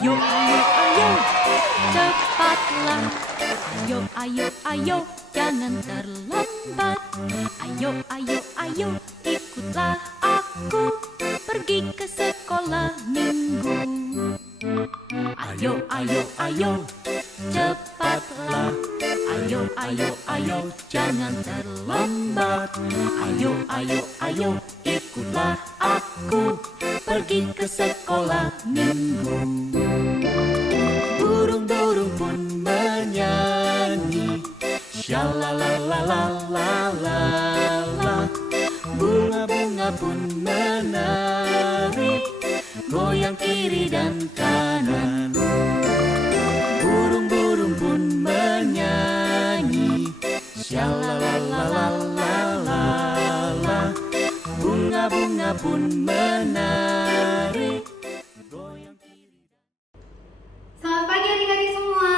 Ayo, ayo, ayo, cepatlah. Ayo, ayo, ayo, jangan terlambat. Ayo, ayo, ayo, ikutlah aku pergi ke sekolah minggu. Ayo, ayo, ayo, cepatlah. Ayo, ayo, ayo, jangan terlambat. Ayo, ayo, ayo, ikutlah aku pergi ke sekolah minggu. Burung-burung pun menyanyi, shalalalalala. Bunga-bunga pun menari, goyang kiri dan kanan. Burung-burung pun menyanyi, shalalalalala. Bunga-bunga pun menari, goyang kiri. Selamat pagi adik-adik semua.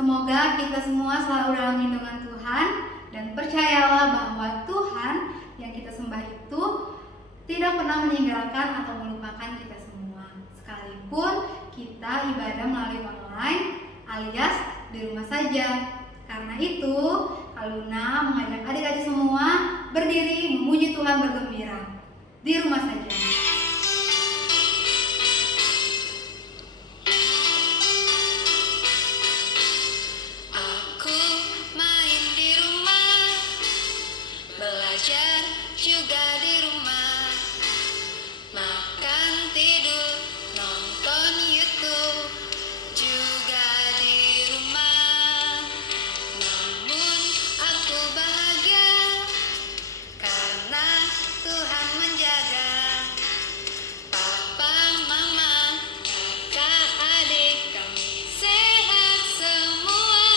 Semoga kita semua selalu dalam lindungan Tuhan dan percayalah bahwa Tuhan yang kita sembah itu tidak pernah meninggalkan atau melupakan kita semua. Sekalipun kita ibadah melalui online alias di rumah saja. Karena itu, Kaluna mengajak adik-adik semua berdiri memuji Tuhan bergembira di rumah saja. Aku main di rumah, belajar juga di rumah, makan, tidur, nonton YouTube juga di rumah. Namun aku bahagia karena Tuhan menjaga. Papa, mama, kakak, adik, kami sehat semua.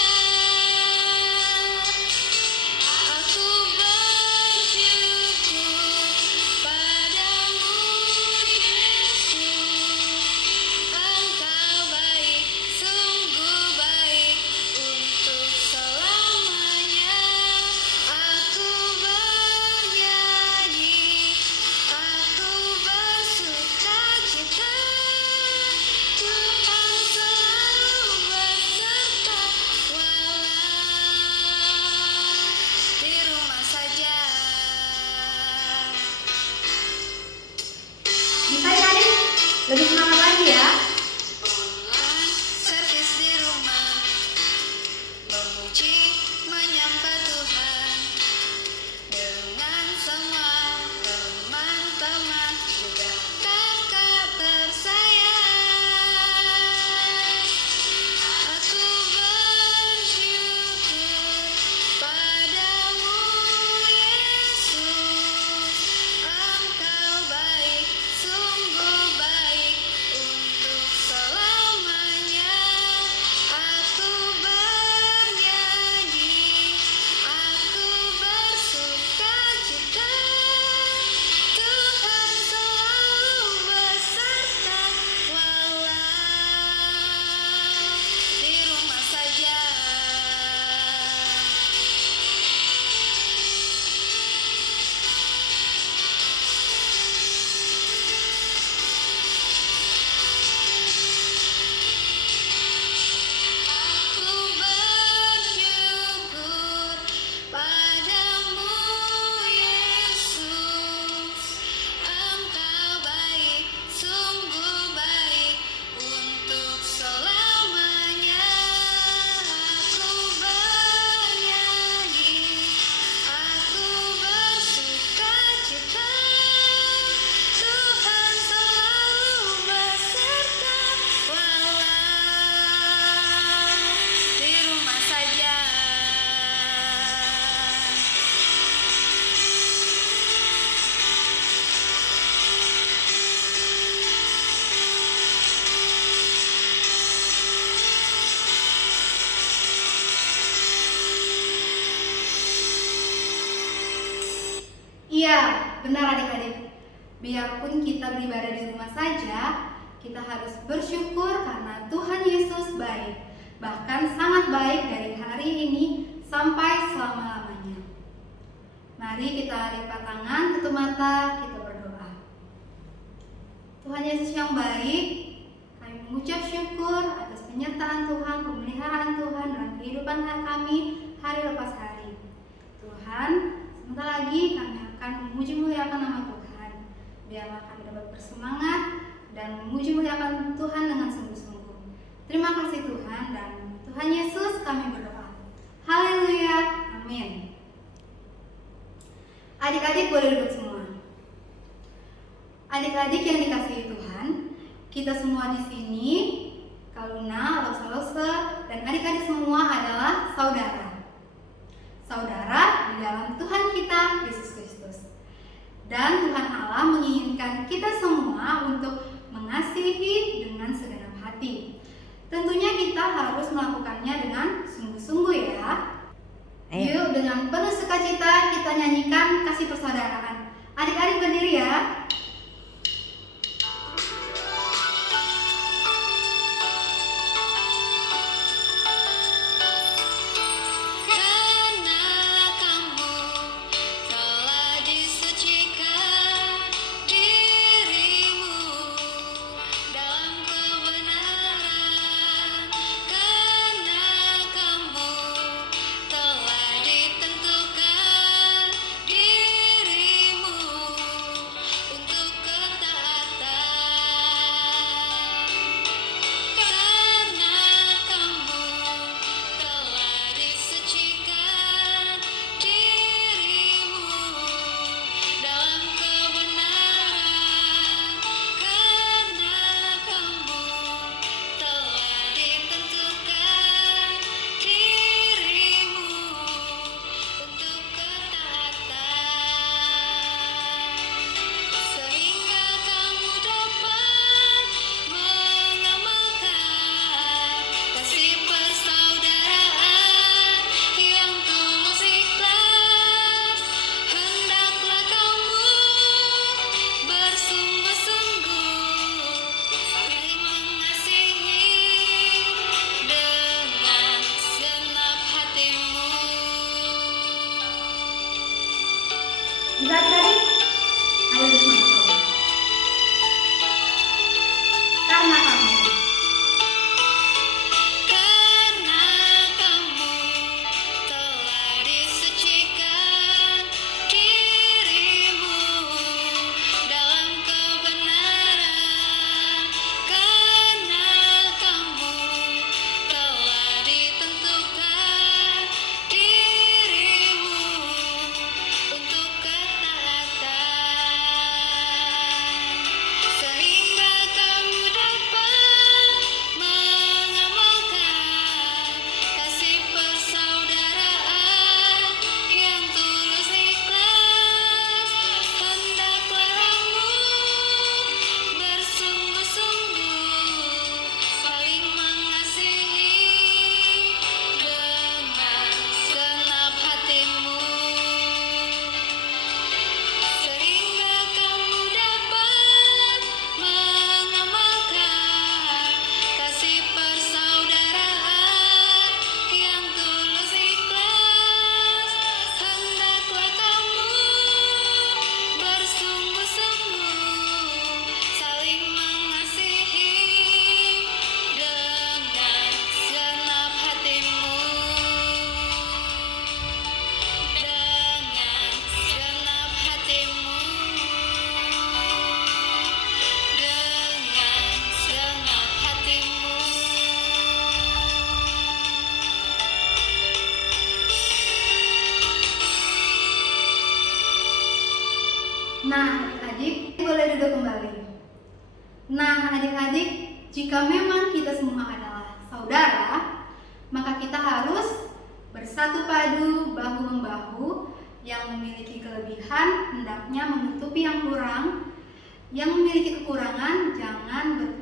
Aku bersyukur padamu, Yesus. Engkau baik, sungguh baik untuk selamanya. Aku bernyanyi, aku bersukacita. Tuhan selalu beserta walau di rumah saja. Bisa ya adik? Lebih semangat lagi ya. Online servis di rumah, memuji menyembah Tuhan dengan semua teman-teman juga kakak tersayang. Aku bersyukur padamu, Yesus. Engkau baik, sungguh baik untuk selamanya. Aku bernyanyi, aku bersukacita. Tuhan selalu beserta walau di rumah saja. Aku bersyukur padamu, Yesus. Engkau baik, sungguh baik untuk selamanya. Aku bernyanyi, aku bersukacita. Tuhan selalu beserta walau di rumah saja. Iya, benar adik-adik. Biarpun kita beribadah di rumah saja, kita harus bersyukur karena Tuhan Yesus baik. Bahkan sangat baik dari hari ini sampai selama-lamanya. Mari kita lipat tangan, tutup mata, kita berdoa. Tuhan Yesus yang baik, kami mengucap syukur penyertaan Tuhan, pemeliharaan Tuhan dalam kehidupan kami hari lepas hari. Tuhan, sebentar lagi kami akan memuji muliakan nama Tuhan. Biarlah kami dapat bersemangat dan memuji muliakan Tuhan dengan sungguh-sungguh. Terima kasih Tuhan, dan Tuhan Yesus kami berdoa. Haleluya, amin. Adik-adik boleh duduk semua. Adik-adik yang dikasihi Tuhan, kita semua di sini, Kaluna, Lose-Lose, dan adik-adik semua adalah saudara. Saudara di dalam Tuhan kita, Yesus Kristus. Dan Tuhan Allah menginginkan kita semua untuk mengasihi dengan segenap hati. Tentunya kita harus melakukannya dengan sungguh-sungguh ya. Yuk, dengan penuh sukacita kita nyanyikan kasih persaudaraan. Adik-adik berdiri ya. Adik-adik, ayo bersemangat lagi. Karena kamu telah disucikan dirimu dalam kebenaran, karena kamu telah ditentukan dirimu untuk sehingga kamu dapat mengamalkan kasih persaudaraan yang tulus ikhlas. Hendaklah kamu bersungguh-sungguh saling mengasihi dengan segenap hatimu, sehingga kamu dapat mengamalkan kasih persaudaraan yang tulus ikhlas. Hendaklah kamu bersungguh-sungguh saling mengasihi dengan segenap hatimu, dengan segenap hatimu, dengan segenap hatimu. Nah, adik-adik boleh duduk kembali. Nah, adik-adik, jika memang kita semua adalah saudara, maka kita harus bersatu padu, bahu-membahu. Yang memiliki kelebihan hendaknya menutupi yang kurang. Yang memiliki kekurangan jangan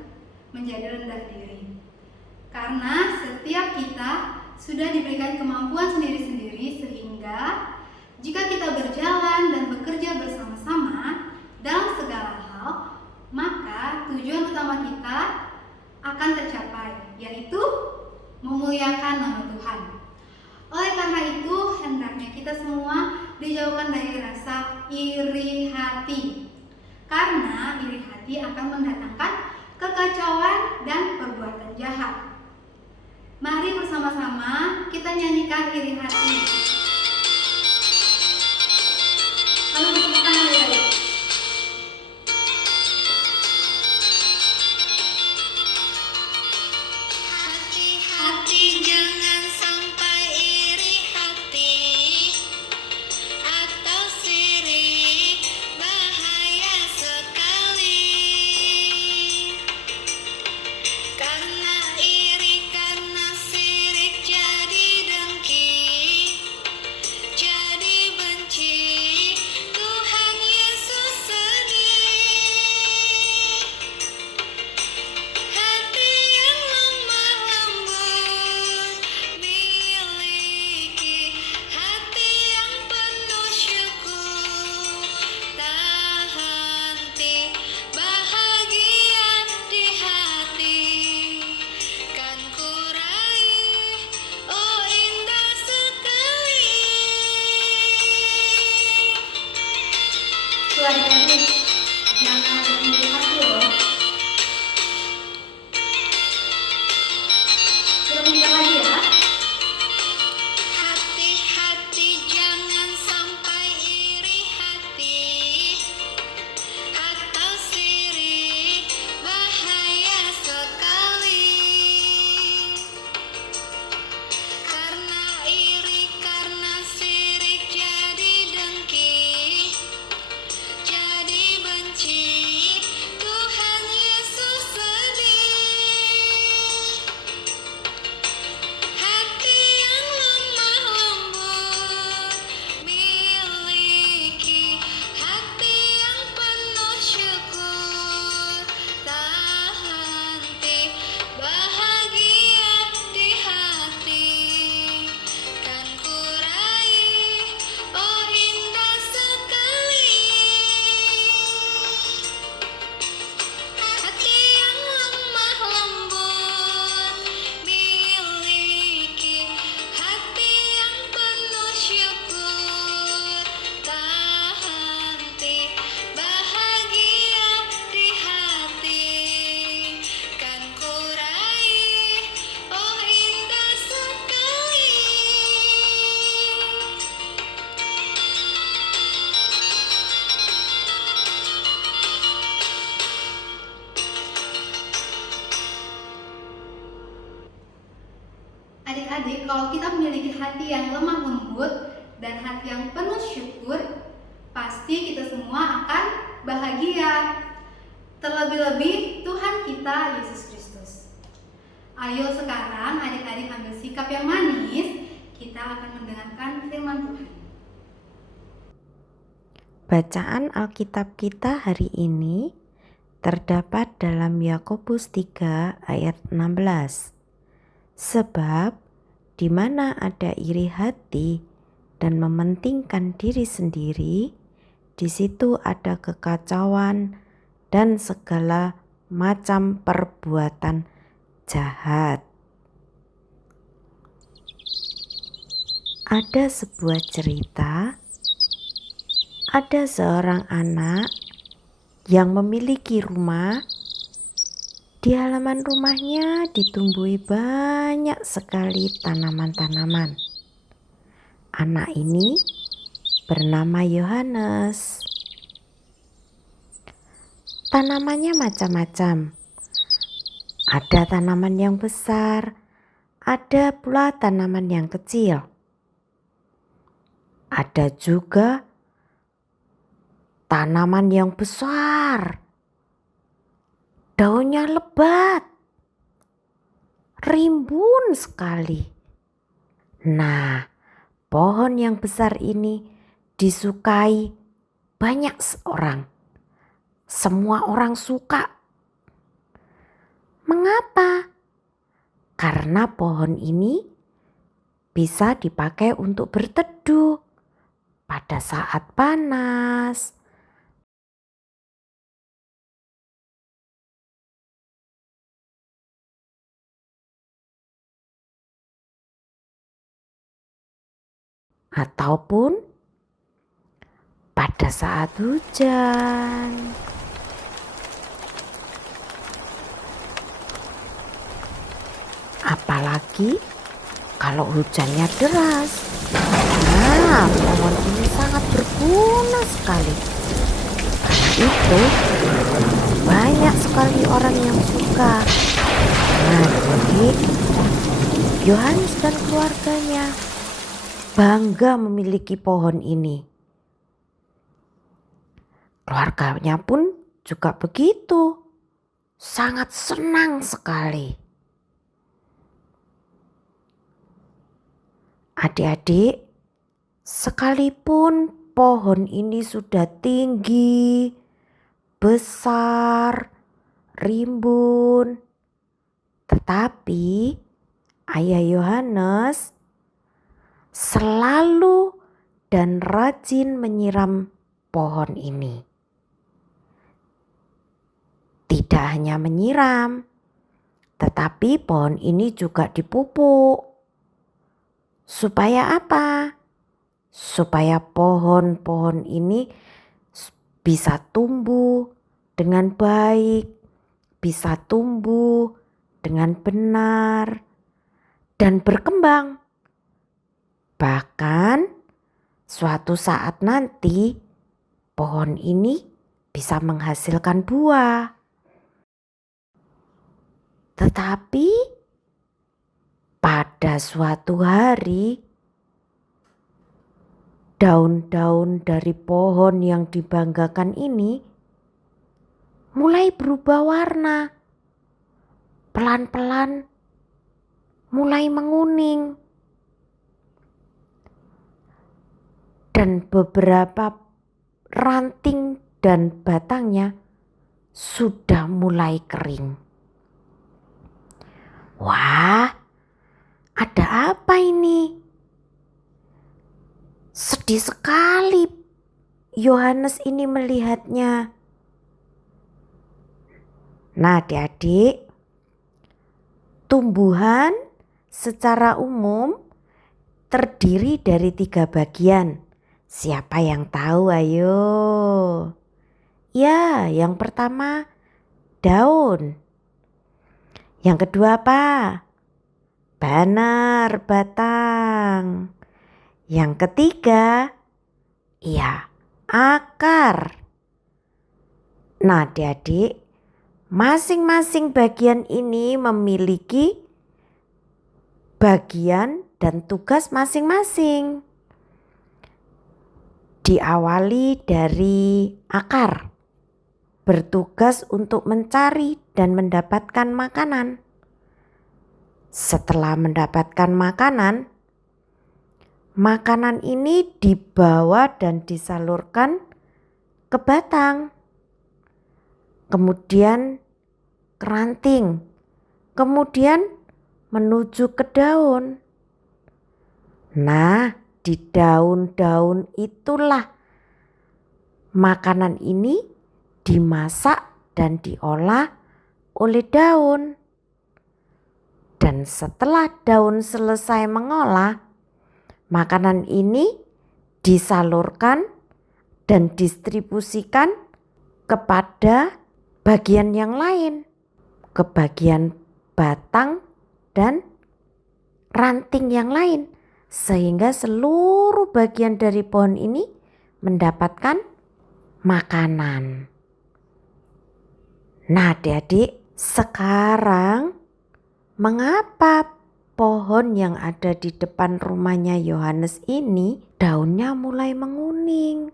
menjadi rendah diri. Karena setiap kita sudah diberikan kemampuan sendiri-sendiri, sehingga jika kita berjalan dan bekerja bersama-sama dalam segala hal, maka tujuan utama kita akan tercapai, yaitu memuliakan nama Tuhan. Oleh karena itu, hendaknya kita semua dijauhkan dari rasa iri hati. Karena iri hati akan mendatangkan kekacauan dan perbuatan jahat. bersama-sama kita nyanyikan iri hati. Lalu bertepuk tangan adik-adik. Hati-hati jangan sampai iri hati atau sirik, bahaya sekali. Karena iri, karena sirik jadi dengki, jadi benci, Tuhan Yesus sedih. Hati yang lemah lembut miliki, hati yang penuh syukur, tak henti bahagia di hati, kan ku raih, oh indah sekali. Tuh adik-adik, jangan ada iri hati loh. Kita ulang lagi ya. Hati-hati jangan sampai iri hati atau sirik, bahaya sekali. Karena iri, karena sirik jadi dengki, jadi benci, Tuhan Yesus sedih. Hati yang lemah lembut miliki, hati yang penuh syukur, tak henti bahagia di hati, kan ku raih, oh indah sekali. Hati yang lemah lembut miliki, hati yang penuh syukur, tak henti bahagia di hati, kan ku raih, oh indah sekali. Adik-adik, kalau kita memiliki hati yang lemah lembut dan hati yang penuh syukur, pasti kita semua akan bahagia. Terlebih-lebih Tuhan kita Yesus Kristus. Ayo sekarang adik-adik ambil sikap yang manis, kita akan mendengarkan firman Tuhan. Bacaan Alkitab kita hari ini terdapat dalam Yakobus 3 ayat 16. Sebab di mana ada iri hati dan mementingkan diri sendiri, di situ ada kekacauan dan segala macam perbuatan jahat. Ada sebuah cerita, ada seorang anak yang memiliki rumah. Di halaman rumahnya ditumbuhi banyak sekali tanaman-tanaman. Anak ini bernama Yohanes. Tanamannya macam-macam. Ada tanaman yang besar, ada pula tanaman yang kecil. Ada juga tanaman yang besar. Daunnya lebat, rimbun sekali. Nah, pohon yang besar ini disukai banyak orang. Semua orang suka. Mengapa? Karena pohon ini bisa dipakai untuk berteduh pada saat panas. Ataupun pada saat hujan. Apalagi kalau hujannya deras. Nah, pohon ini sangat berguna sekali. Karena itu banyak sekali orang yang suka. Nah, jadi Yohanes dan keluarganya bangga memiliki pohon ini. Keluarganya pun juga begitu, sangat senang sekali. Adik-adik, sekalipun pohon ini sudah tinggi, besar, rimbun, tetapi Ayah Yohanes selalu dan rajin menyiram pohon ini. Tidak hanya menyiram, tetapi pohon ini juga dipupuk. Supaya apa? Supaya pohon-pohon ini bisa tumbuh dengan baik, bisa tumbuh dengan benar, dan berkembang. Bahkan suatu saat nanti pohon ini bisa menghasilkan buah. Tetapi pada suatu hari, daun-daun dari pohon yang dibanggakan ini mulai berubah warna. Pelan-pelan mulai menguning. Dan beberapa ranting dan batangnya sudah mulai kering. Wah, ada apa ini? Sedih sekali Yohanes ini melihatnya. Nah, adik-adik, tumbuhan secara umum terdiri dari 3 bagian. Siapa yang tahu? Ayo. Ya, yang pertama daun. Yang kedua apa? Benar, batang. Yang ketiga, ya, akar. Nah, adik-adik, masing-masing bagian ini memiliki bagian dan tugas masing-masing. Diawali dari akar, bertugas untuk mencari dan mendapatkan makanan. Setelah mendapatkan makanan, makanan ini dibawa dan disalurkan ke batang, kemudian ke ranting, kemudian menuju ke daun. Nah, di daun-daun itulah makanan ini dimasak dan diolah oleh daun. Dan setelah daun selesai mengolah, makanan ini disalurkan dan distribusikan kepada bagian yang lain, ke bagian batang dan ranting yang lain, sehingga seluruh bagian dari pohon ini mendapatkan makanan. Nah, adik-adik, sekarang mengapa pohon yang ada di depan rumahnya Yohanes ini daunnya mulai menguning?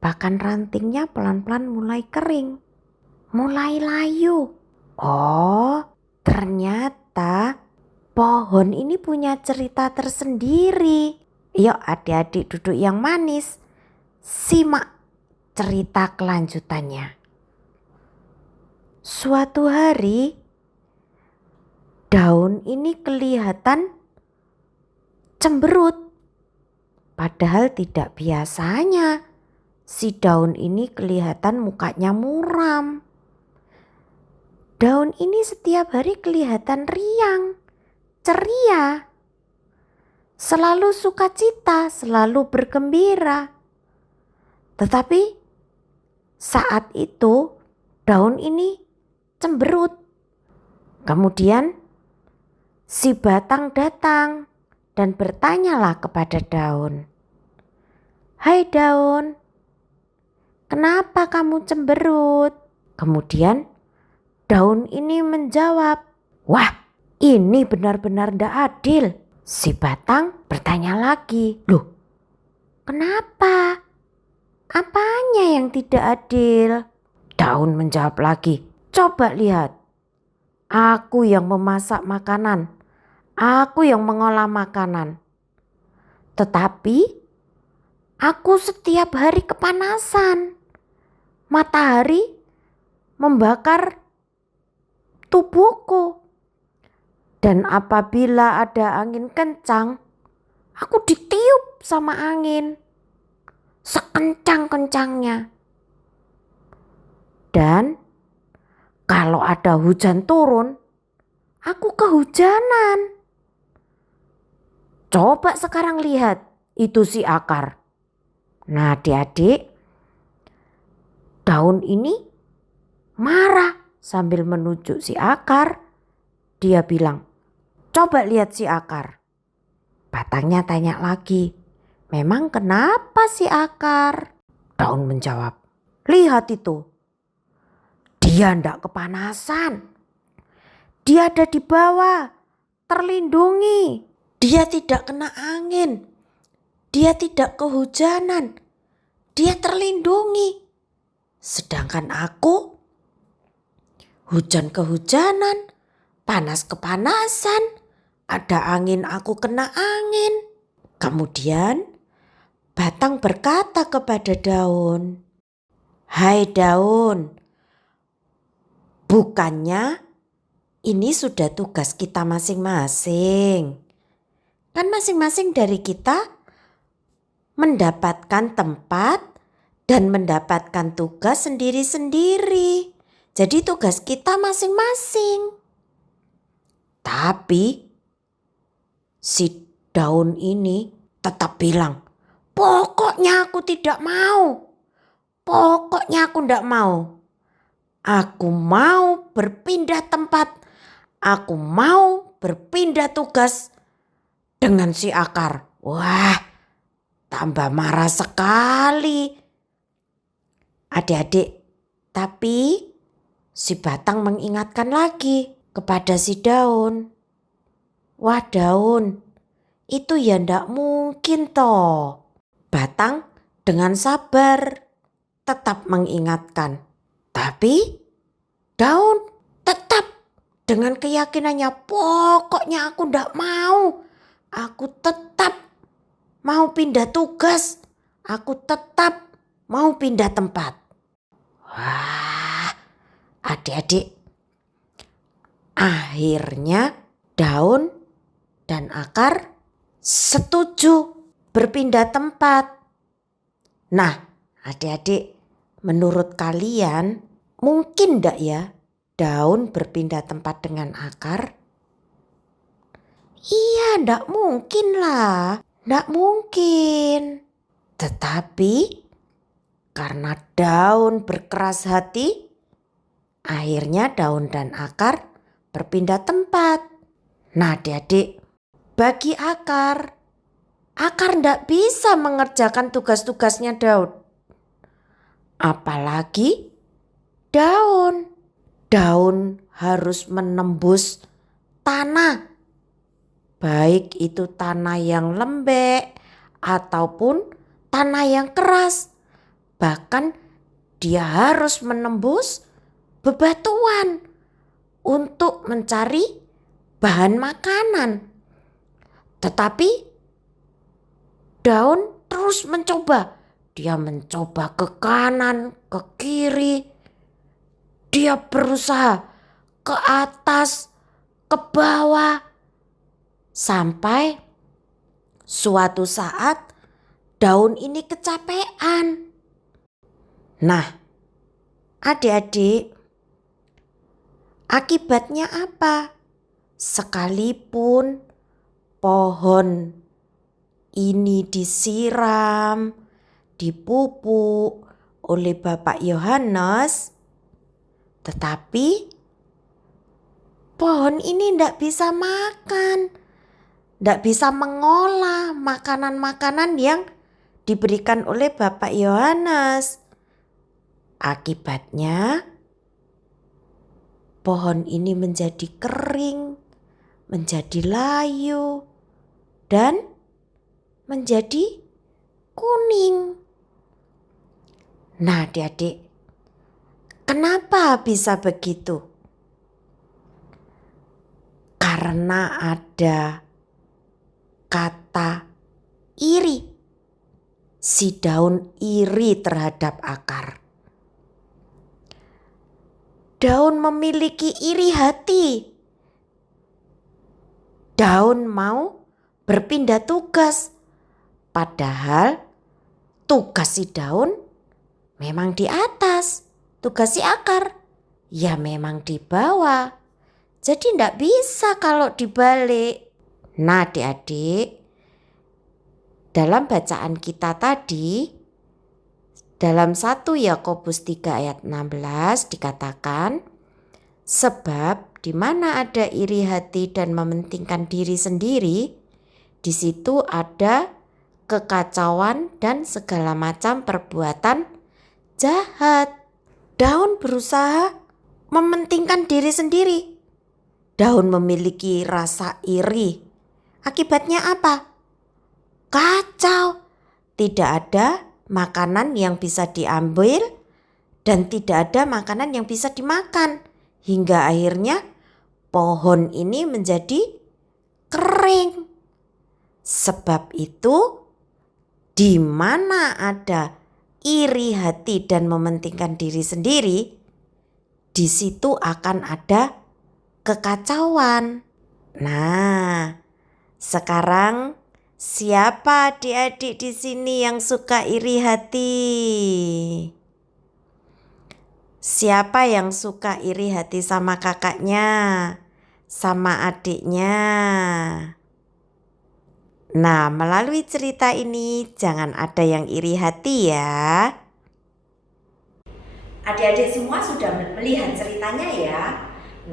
Bahkan rantingnya pelan-pelan mulai kering, mulai layu. Oh, ternyata pohon ini punya cerita tersendiri. Yuk adik-adik duduk yang manis, simak cerita kelanjutannya. Suatu hari, daun ini kelihatan cemberut. Padahal tidak biasanya si daun ini kelihatan mukanya muram. Daun ini setiap hari kelihatan riang, ceria, selalu sukacita, selalu bergembira. Tetapi saat itu daun ini cemberut. Kemudian si batang datang dan bertanyalah kepada daun. "Hai daun, kenapa kamu cemberut?" Kemudian daun ini menjawab, "Wah, ini benar-benar tidak adil." Si batang bertanya lagi, "Loh, kenapa? Apanya yang tidak adil?" Daun menjawab lagi, "Coba lihat, aku yang memasak makanan, aku yang mengolah makanan. Tetapi aku setiap hari kepanasan. Matahari membakar tubuhku. Dan apabila ada angin kencang, aku ditiup sama angin sekencang-kencangnya. Dan kalau ada hujan turun, aku kehujanan. Coba sekarang lihat, itu si akar." Nah, adik-adik, daun ini marah sambil menunjuk si akar. Dia bilang, "Coba lihat si akar." Batangnya tanya lagi, "Memang kenapa si akar?" Daun menjawab, "Lihat itu. Dia ndak kepanasan. Dia ada di bawah, terlindungi. Dia tidak kena angin. Dia tidak kehujanan. Dia terlindungi. Sedangkan aku hujan kehujanan, panas kepanasan, ada angin aku kena angin." Kemudian batang berkata kepada daun, "Hai daun, bukannya ini sudah tugas kita masing-masing. Kan masing-masing dari kita mendapatkan tempat dan mendapatkan tugas sendiri-sendiri. Jadi tugas kita masing-masing." Tapi si daun ini tetap bilang, "Pokoknya aku tidak mau. Pokoknya aku tidak mau. Aku mau berpindah tempat. Aku mau berpindah tugas dengan si akar." Wah, tambah marah sekali. Adik-adik, tapi si batang mengingatkan lagi kepada si daun. "Wah daun, itu ya ndak mungkin toh." Batang dengan sabar tetap mengingatkan. Tapi daun tetap dengan keyakinannya, "Pokoknya aku ndak mau. Aku tetap mau pindah tugas. Aku tetap mau pindah tempat." Wah, adik-adik, akhirnya daun dan akar setuju berpindah tempat. Nah, adik-adik, menurut kalian mungkin enggak ya daun berpindah tempat dengan akar? Iya, enggak mungkin lah. Enggak mungkin. Tetapi karena daun berkeras hati, akhirnya daun dan akar berpindah tempat. Nah, adik-adik, bagi akar enggak bisa mengerjakan tugas-tugasnya daun. Apalagi daun. Daun harus menembus tanah. Baik itu tanah yang lembek ataupun tanah yang keras. Bahkan dia harus menembus bebatuan untuk mencari bahan makanan. Tetapi daun terus mencoba. Dia mencoba ke kanan, ke kiri. Dia berusaha ke atas, ke bawah. Sampai suatu saat daun ini kecapean. Nah, adik-adik, akibatnya apa? Sekalipun pohon ini disiram, dipupuk oleh Bapak Yohanes, tetapi pohon ini ndak bisa makan, ndak bisa mengolah makanan-makanan yang diberikan oleh Bapak Yohanes. Akibatnya pohon ini menjadi kering, menjadi layu, dan menjadi kuning. Nah, adik-adik, kenapa bisa begitu? Karena ada kata iri. Si daun iri terhadap akar. Daun memiliki iri hati. Daun mau berpindah tugas. Padahal tugas si daun memang di atas, tugas si akar ya memang di bawah. Jadi ndak bisa kalau dibalik. Nah, adik-adik, dalam bacaan kita tadi, dalam 1 Yakobus 3 ayat 16 dikatakan, sebab di mana ada iri hati dan mementingkan diri sendiri, di situ ada kekacauan dan segala macam perbuatan jahat. Daun berusaha mementingkan diri sendiri. Daun memiliki rasa iri. Akibatnya apa? Kacau. Tidak ada makanan yang bisa diambil dan tidak ada makanan yang bisa dimakan. Hingga akhirnya pohon ini menjadi kering. Sebab itu, di mana ada iri hati dan mementingkan diri sendiri, di situ akan ada kekacauan. Nah, sekarang siapa adik-adik di sini yang suka iri hati? Siapa yang suka iri hati sama kakaknya, sama adiknya? Nah, melalui cerita ini jangan ada yang iri hati ya. Adik-adik semua sudah melihat ceritanya ya.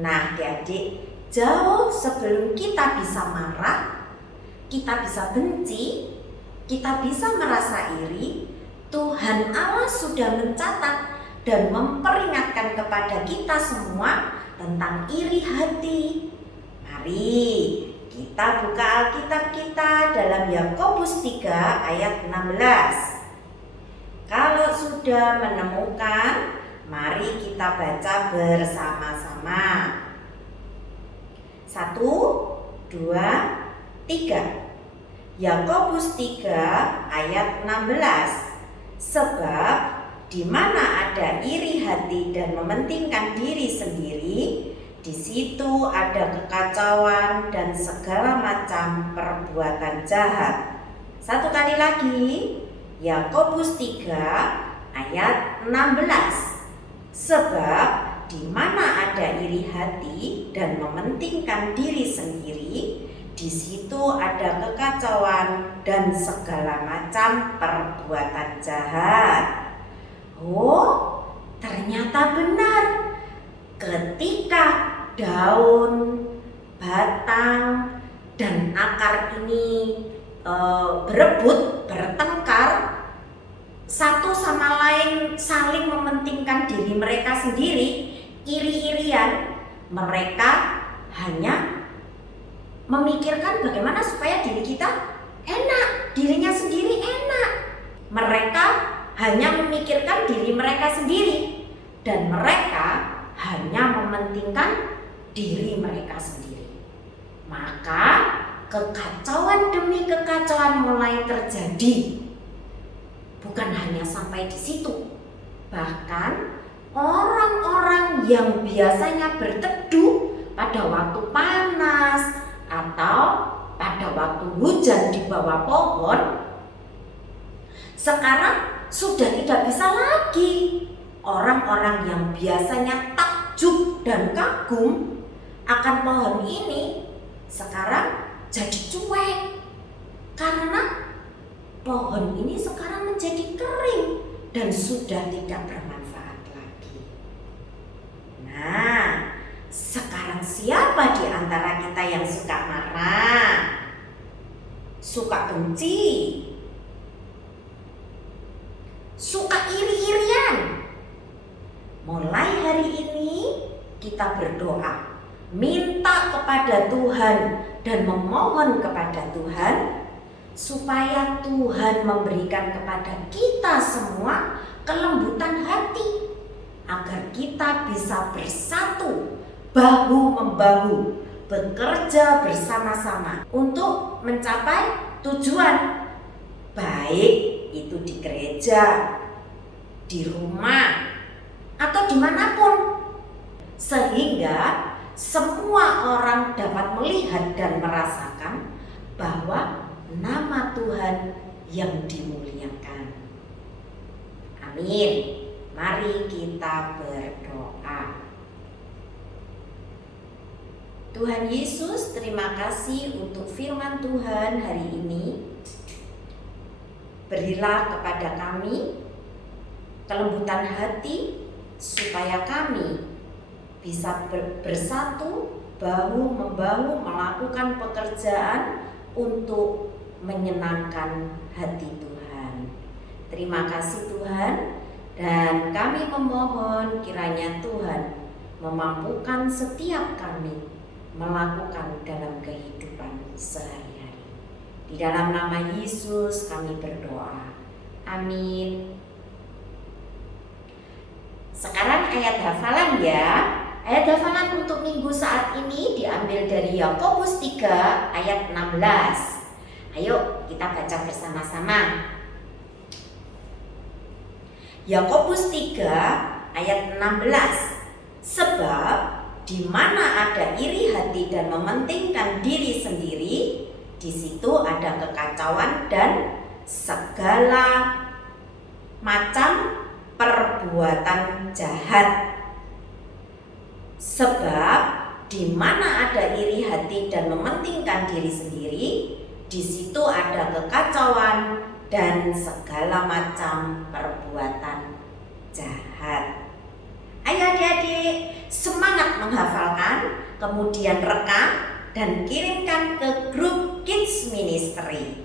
Nah, adik-adik, jauh sebelum kita bisa marah, kita bisa benci, kita bisa merasa iri, Tuhan Allah sudah mencatat dan memperingatkan kepada kita semua tentang iri hati. Mari kita buka Alkitab kita dalam Yakobus 3 ayat 16. Kalau sudah menemukan, mari kita baca bersama-sama. 1, 2, 3. Yakobus 3 ayat 16. Sebab di mana ada iri hati dan mementingkan diri sendiri, di situ ada kekacauan dan segala macam perbuatan jahat. Satu kali lagi, Yakobus 3 ayat 16. Sebab di mana ada iri hati dan mementingkan diri sendiri, di situ ada kekacauan dan segala macam perbuatan jahat. Oh, ternyata benar. Ketika daun, batang, dan akar ini berebut, bertengkar, satu sama lain saling mementingkan diri mereka sendiri, iri-irian, mereka hanya memikirkan bagaimana supaya diri kita enak, dirinya sendiri enak. Mereka hanya memikirkan diri mereka sendiri dan mereka hanya mementingkan diri mereka sendiri. Maka kekacauan demi kekacauan mulai terjadi. Bukan hanya sampai di situ. Bahkan orang-orang yang biasanya berteduh pada waktu panas atau pada waktu hujan di bawah pohon, sekarang sudah tidak bisa lagi. Orang-orang yang biasanya takjub dan kagum akan pohon ini sekarang jadi cuek karena pohon ini sekarang menjadi kering dan sudah tidak bermanfaat lagi. Nah, Sekarang siapa di antara kita yang suka marah? Suka benci? Suka iri-irian? Mulai hari ini kita berdoa, minta kepada Tuhan dan memohon kepada Tuhan supaya Tuhan memberikan kepada kita semua kelembutan hati agar kita bisa bersatu, bahu-membahu, bekerja bersama-sama untuk mencapai tujuan, baik itu di gereja, di rumah, atau dimanapun, sehingga semua orang dapat melihat dan merasakan bahwa nama Tuhan yang dimuliakan. Amin. Mari kita berdoa. Tuhan Yesus, terima kasih untuk firman Tuhan hari ini. Berilah kepada kami kelembutan hati supaya kami bisa bersatu, bahu-membahu melakukan pekerjaan untuk menyenangkan hati Tuhan. Terima kasih Tuhan, dan kami memohon kiranya Tuhan memampukan setiap kami melakukan dalam kehidupan sehari-hari. Di dalam nama Yesus kami berdoa. Amin. Sekarang ayat hafalan ya. Ayat hafalan untuk minggu saat ini diambil dari Yakobus 3 ayat 16. Ayo kita baca bersama-sama. Yakobus 3 ayat 16. Sebab di mana ada iri hati dan mementingkan diri sendiri, di situ ada kekacauan dan segala macam perbuatan jahat. Sebab di mana ada iri hati dan mementingkan diri sendiri, di situ ada kekacauan dan segala macam perbuatan jahat. Ayo adik-adik, semangat menghafalkan, kemudian rekam dan kirimkan ke grup Kids Ministry.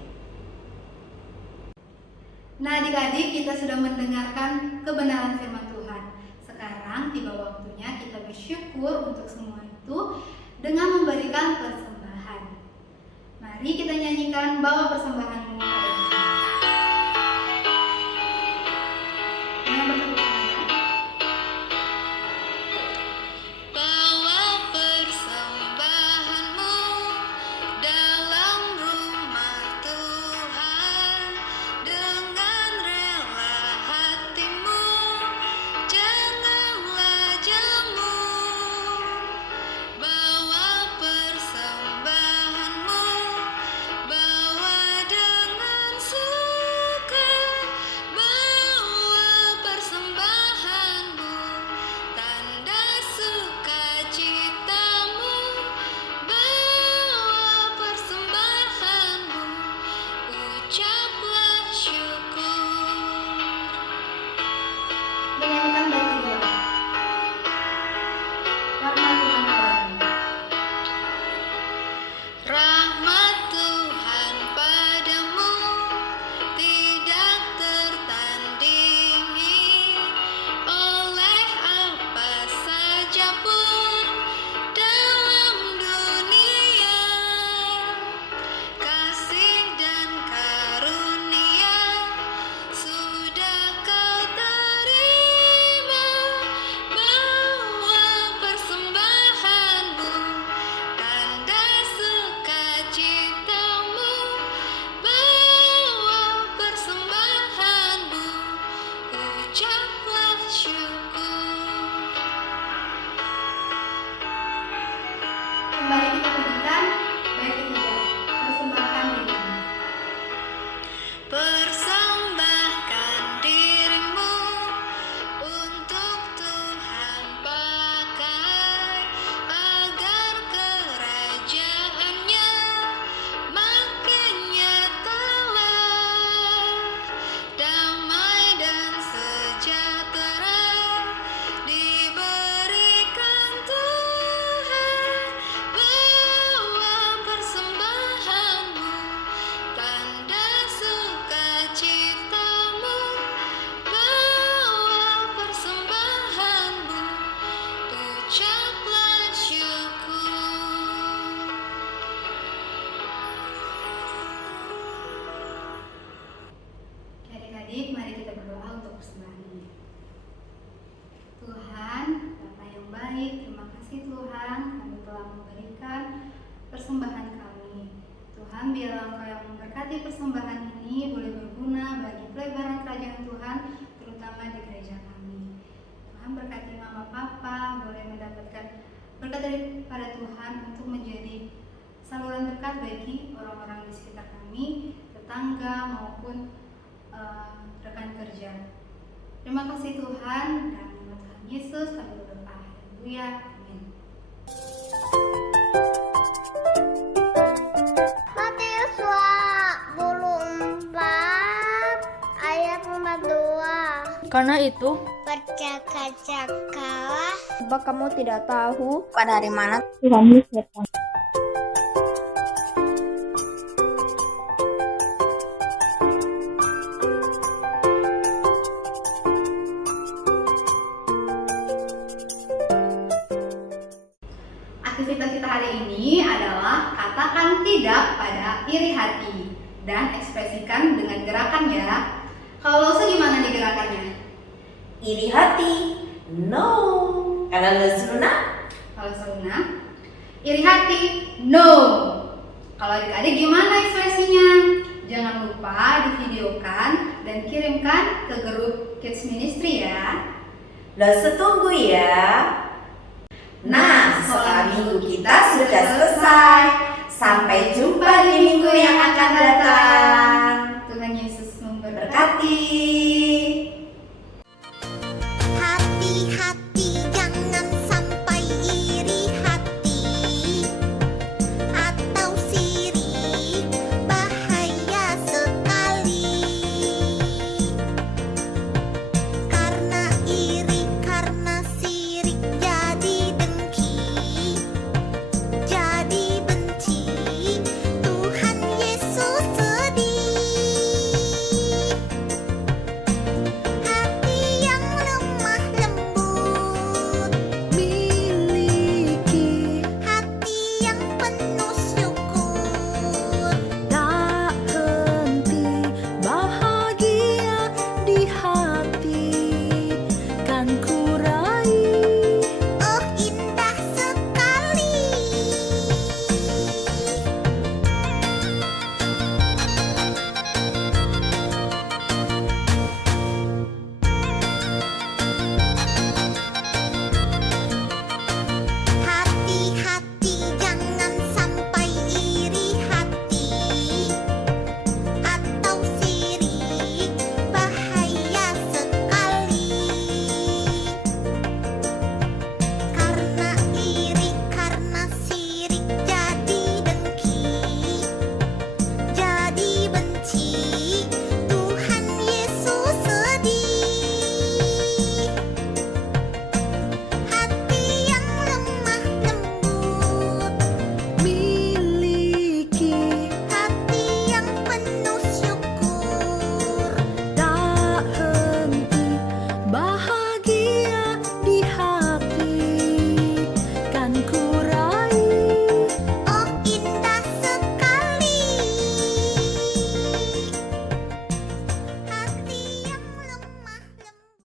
Nah adik-adik, kita sudah mendengarkan kebenaran firman Tuhan. Sekarang tiba waktunya kita bersyukur untuk semua itu dengan memberikan persembahan. Mari kita nyanyikan Bawa Persembahanmu pada Tuhan. Yang bertepuk tangan. Bawa persembahanmu dalam rumah Tuhan dengan rela hatimu, janganlah jemu. Bawa persembahanmu, bawa dengan suka. Bawa persembahanmu, tanda sukacitamu. Bawa persembahanmu, ucaplah syukur. Kita nyanyikan bait kedua. Rahmat Tuhan padamu. Rahmat Tuhan padamu tidak tertandingi oleh apa saja pun dalam dunia. Kasih dan karunia sudah kau terima. Bawa persembahanmu, tanda sukacitamu. Bawa persembahanmu, ucaplah syukur. Kembali kita pujikan bait ketiga. Persembahkan dirimu. Persembahkan dirimu untuk Tuhan pakai, agar kerajaannya makin nyatalah. Damai dan sejahtera diberikan Tuhan. persembahan ini. Tuhan, Bapa yang baik, terima kasih Tuhan, kami telah memberikan persembahan kami. Tuhan, biarlah Engkau yang memberkati persembahan ini boleh berguna bagi pelebaran kerajaan Tuhan, terutama di gereja kami. Tuhan, berkati Mama Papa boleh mendapatkan berkat daripada Tuhan untuk menjadi saluran berkat bagi orang-orang di sekitar kami, tetangga maupun rekan kerja. Terima kasih Tuhan, dan nama Tuhan Yesus kami berdoa. Haleluya. Amin. Matius 24 ayat 42. Karena itu, Berjaga-jagalah, sebab kamu tidak tahu pada hari mana Tuhanmu datang. Aktivitas kita hari ini adalah katakan tidak pada iri hati dan ekspresikan dengan gerakan ya. Kalau Lose gimana nih gerakannya? Iri hati, no. Kalau Luzuna, Kalau Seluna, iri hati, no. Kalau adik-adik gimana ekspresinya? Jangan lupa divideokan dan kirimkan ke grup Kids Ministry ya. Lose tunggu ya. Nah, sekolah minggu kita sudah selesai.